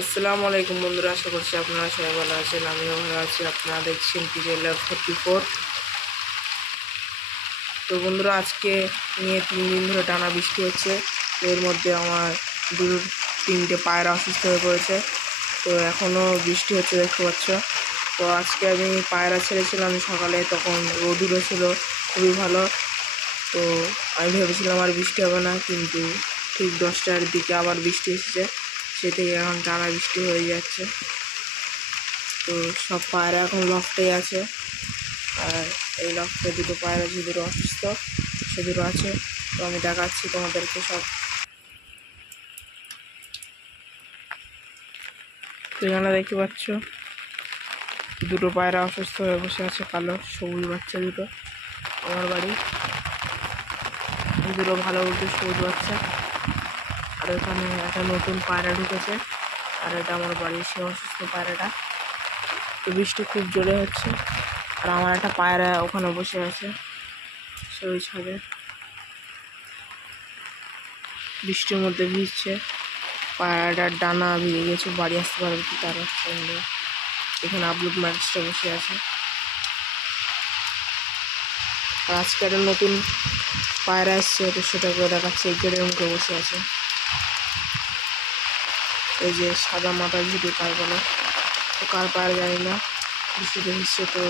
আসসালামু আলাইকুম বন্ধুরা, আশা করছি আপনারা সবাই ভালো আছেন। আমিও ভালো আছি। আপনারা দেখছেন টিজে ল্যাব 44। তো বন্ধুরা, আজকে নিয়ে 3 দিন ধরে টানা বৃষ্টি হচ্ছে। এর মধ্যে আমার 2-3টে পায়রা অসুস্থ হয়ে পড়েছে। তো এখনও বৃষ্টি হচ্ছে, দেখতে পাচ্ছ। তো আজকে আমি পায়রা ছেড়েছিলাম সকালে, তখন রোদুরও ছিল খুবই ভালো। তো আমি ভেবেছিলাম আর বৃষ্টি হবে না, কিন্তু ঠিক 10টার দিকে আবার বৃষ্টি এসেছে। সে থেকে এখন টানা বৃষ্টি হয়ে যাচ্ছে। তো সব পায়রা এখন লফটেই আছে। আর এই লফটে দুটো পায়রা যে দুটো অসুস্থ, সে দুটো আছে। তো আমি দেখাচ্ছি তোমাদেরকে সব। এখানে দেখতে পাচ্ছ দুটো পায়রা অসুস্থ হয়ে বসে আছে, কালো সবুজ বাচ্চা দুটো। আমার বাড়ি দুটো ভালো বলতে সবুজ বাচ্চা। আর এখানে একটা নতুন পায়রা ঢুকেছে, আর এটা আমার বাড়ির সে অসুস্থ পায়রাটা। তো বৃষ্টি খুব জোরে হচ্ছে, আর আমার একটা পায়রা ওখানে বসে আছে সে ওই ছাদে, বৃষ্টির মধ্যে ভিজছে। পায়রাটার ডানা ভিজে গেছে, বাড়ি আসতে পারবে কি তার সঙ্গে। এখানে আপলোড ম্যাক্সটা বসে আছে। আর আজকে একটা নতুন পায়রা এসছে, তো সেটা করে দেখাচ্ছে। এই গেটের মুখে বসে আছে। এই যে সাদা মাথা ঝুঁকে কার বলে, তো কার পায়রা জানি না, বৃষ্টিতে ভিজছে। তো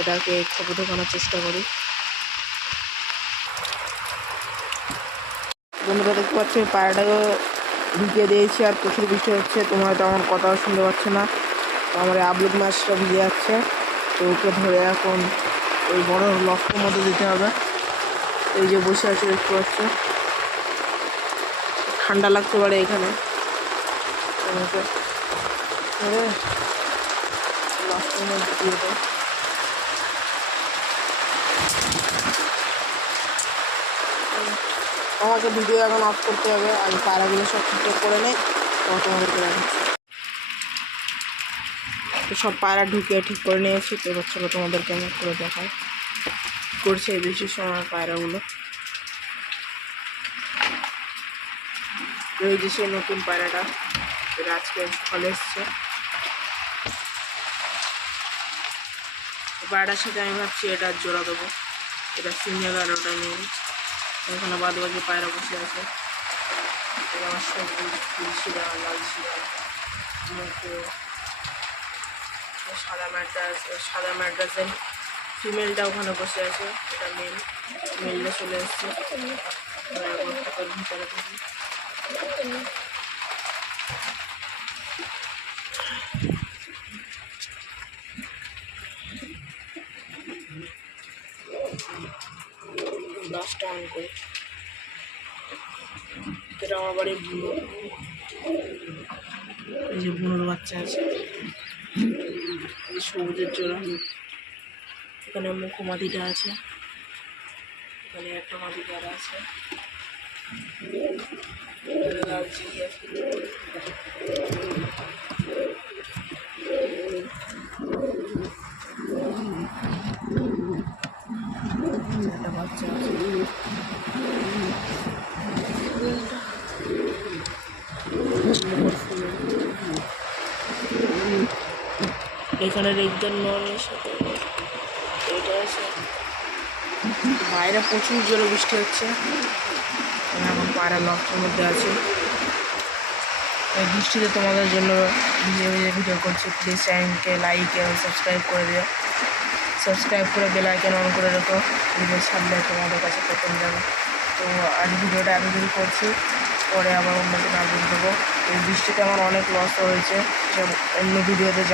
এটাকে খবর দেখানোর চেষ্টা করি। বন্ধুরা দেখতে পাচ্ছি পায়রাটাকে ভিজিয়ে দিয়েছি, আর প্রচুর বৃষ্টি হচ্ছে। তোমরা হয়তো আমার কথাও শুনতে পাচ্ছ না। তো আমার এই আপলোড মাছটা ভিজে যাচ্ছে। তো ওকে ধরে এখন ওই বড় লক্ষ্যের মধ্যে দিতে হবে। এই যে বসে আছে দেখতে পাচ্ছ, ঠান্ডা লাগতে পারে এখানে। লক্ষ্যের মধ্যে দিয়ে দেয়। আমাকে ভিডিও এখন অফ করতে হবে, আমি পায়রাগুলো সব ঠিকঠাক করে নেই, তোমাদেরকে দেখাচ্ছি। তো সব পায়রা ঢুকে ঠিক করে নিয়েছি। তো বাচ্চারা তোমাদেরকে আমি করে দেখাই করছে এই বেশি সময় পায়রাগুলো। এই যে সেই নতুন পায়রাটা, এটা আজকে সকালে এসছে। পায়রার সাথে আমি ভাবছি এটা জোড়া দেবো, এটা সিঙ্গেল আর ওটা নিয়ে। এখানে বাদ বাকি পায়রা বসে আছে। আমার সবুজ তুলসিরা, লাল শিরা, সাদা ম্যাড্রাসের ফিমেলটা ওখানে বসে আছে। এটা মেলটা চলে এসছে। ভিতরে থাকি। গ্লাসটা অন করি। এটা আমার বাড়ির বুনো, এই যে বুনোর বাচ্চা আছে। সবুজের জোড়া, এখানে মুখোমাদিটা আছে, এখানে একটা মাদি পায়রা আছে। একটা বাচ্চা আছে। এখানে রেখদের ননের সাথে এটা আছে। বাইরে প্রচুর জোরে বৃষ্টি হচ্ছে, এখন পায়রা লকটার মধ্যে আছে। এই বৃষ্টিতে তোমাদের জন্য ভিডিও করছি। প্লিজ চ্যানেলকে লাইক এবং সাবস্ক্রাইব করে দিও। সাবস্ক্রাইব করে বেল আইকন অন করে রেখো, ভিডিও ছাড়লে তোমাদের কাছে প্রথম যাবে। তো আজ ভিডিওটা এতদিন করছি, পরে আবার অন্য দিন আপলোড দেবো। এই বৃষ্টিতে আমার অনেক লস হয়েছে, অন্য ভিডিওতে